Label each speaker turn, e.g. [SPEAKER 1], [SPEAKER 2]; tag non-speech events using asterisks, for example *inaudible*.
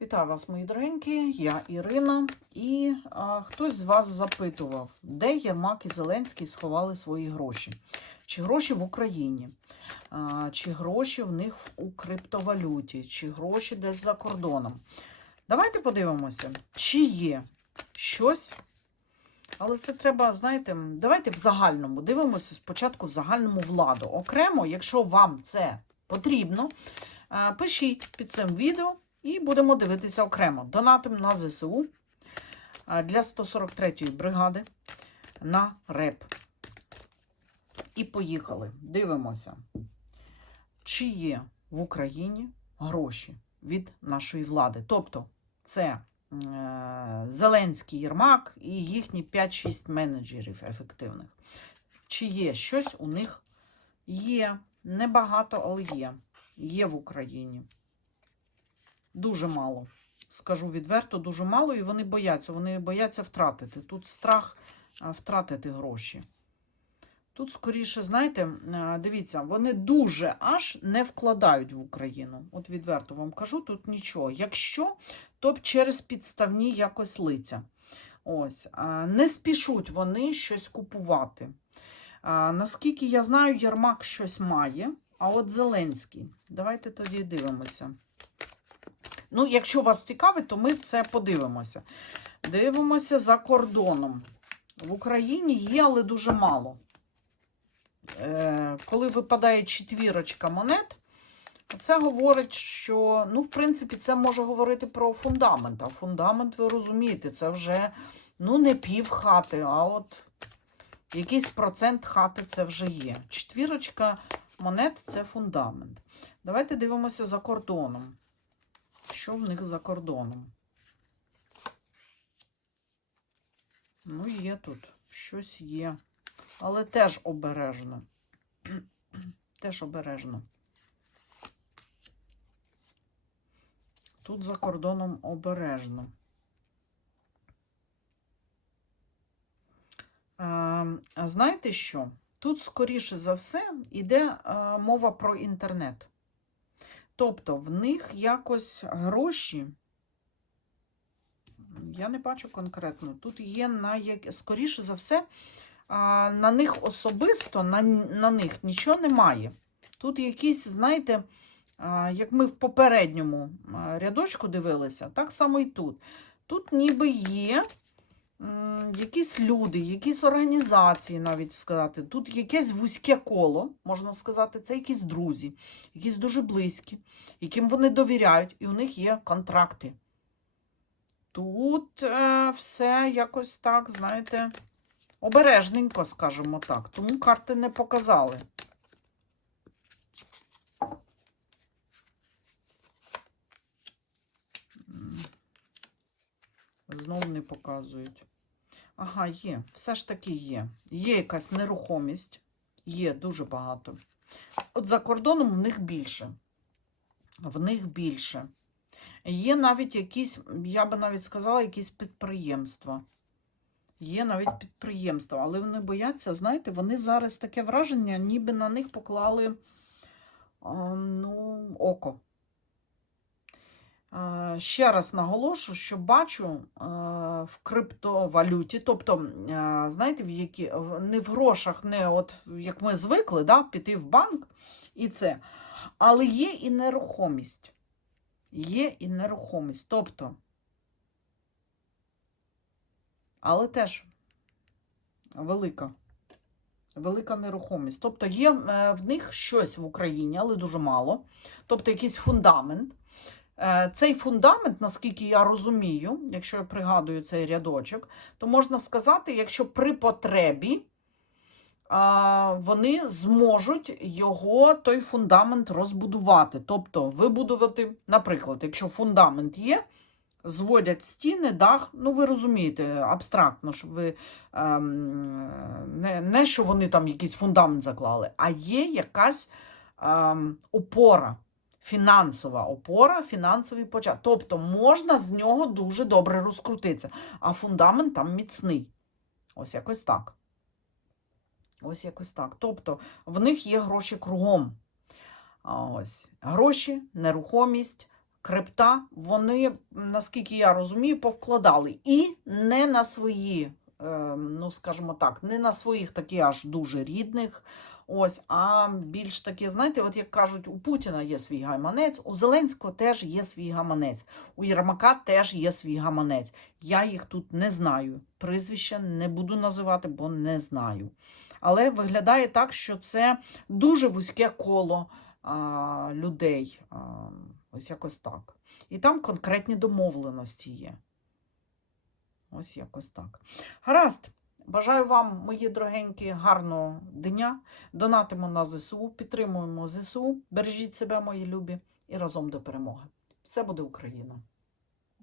[SPEAKER 1] Вітаю вас, мої дорогенькі, я Ірина. І а, хтось з вас запитував, де Єрмак і Зеленський сховали свої гроші. Чи гроші в Україні, а, чи гроші в них у криптовалюті, чи гроші десь за кордоном. Давайте подивимося, чи є щось. Але це треба, знаєте, давайте в загальному дивимося спочатку в загальному владу. Окремо, якщо вам це потрібно, пишіть під цим відео. І будемо дивитися окремо. Донатим на ЗСУ для 143-ї бригади на РЕП. І поїхали. Дивимося, чи є в Україні гроші від нашої влади. Тобто, це е, Зеленський Єрмак і їхні 5-6 менеджерів ефективних. Чи є щось у них є. Небагато, але є. Є в Україні. Дуже мало. Скажу відверто, дуже мало, і вони бояться. Вони бояться втратити. Тут страх втратити гроші. Тут, скоріше, знаєте, дивіться, вони дуже аж не вкладають в Україну. От відверто вам кажу, тут нічого. Якщо, то б через підставні якось лиця. Ось. Не спішуть вони щось купувати. Наскільки я знаю, Єрмак щось має, а от Зеленський. Давайте тоді дивимося. Ну, якщо вас цікавить, то ми це подивимося. Дивимося за кордоном. В Україні є, але дуже мало. Е, коли випадає четвірочка монет, це говорить, що, ну, в принципі, це може говорити про фундамент. А фундамент, ви розумієте, це вже ну, не пів хати, а от якийсь процент хати це вже є. Четвірочка монет це фундамент. Давайте дивимося за кордоном. Що в них за кордоном? Ну, є тут. Щось є. Але теж обережно. *clears throat* Теж обережно. Тут за кордоном обережно. А, а знаєте що? Тут, скоріше за все, йде мова про інтернет. Тобто в них якось гроші. Я не бачу конкретно. Тут є на скоріше за все, на них особисто, на, на них нічого немає. Тут якісь, знаєте, як ми в попередньому рядочку дивилися, так само і тут. Тут ніби є якісь люди, якісь організації, навіть сказати. Тут якесь вузьке коло, можна сказати, це якісь друзі, якісь дуже близькі, яким вони довіряють, і у них є контракти. Тут е, все якось так, знаєте, обережненько, скажімо так. Тому карти не показали. Знов не показують. Ага, є. Все ж таки є. Є якась нерухомість. Є дуже багато. От за кордоном в них більше. В них більше. Є навіть якісь, я би навіть сказала, якісь підприємства. Є навіть підприємства, але вони бояться, знаєте, вони зараз таке враження, ніби на них поклали ну, око. Е, Ще раз наголошу, що бачу е, в криптовалюті, тобто, е, знаєте, в які, не в грошах, не от як ми звикли, да, піти в банк і це. Але є і нерухомість. Є і нерухомість. Тобто, але теж велика. Велика нерухомість. Тобто є в них щось в Україні, але дуже мало. Тобто якийсь фундамент. Е, Цей фундамент, наскільки я розумію, якщо я пригадую цей рядочок, то можна сказати, якщо при потребі вони зможуть його, той фундамент розбудувати. Тобто вибудувати, наприклад, якщо фундамент є, зводять стіни, дах, ну ви розумієте, абстрактно, щоб ви ем, не, не що вони там якийсь фундамент заклали, а є якась ем, опора фінансова опора, фінансовий початок. Тобто можна з нього дуже добре розкрутитися, а фундамент там міцний. Ось якось так. Ось якось так. Тобто в них є гроші кругом. Ось гроші, нерухомість, крипта, вони, наскільки я розумію, повкладали і не на свої, е, ну скажімо так, не на своїх такі аж дуже рідних. Ось, а більш такі, знаєте, от як кажуть, у Путіна є свій гаманець, у Зеленського теж є свій гаманець, у Єрмака теж є свій гаманець. Я їх тут не знаю. Прізвища не буду називати, бо не знаю. Але виглядає так, що це дуже вузьке коло а, людей. А, ось якось так. І там конкретні домовленості є. Ось якось так. Гаразд. Бажаю вам, мої дорогенькі, гарного дня. Донатимо на ЗСУ, підтримуємо ЗСУ. Бережіть себе, мої любі, і разом до перемоги. Все буде Україна!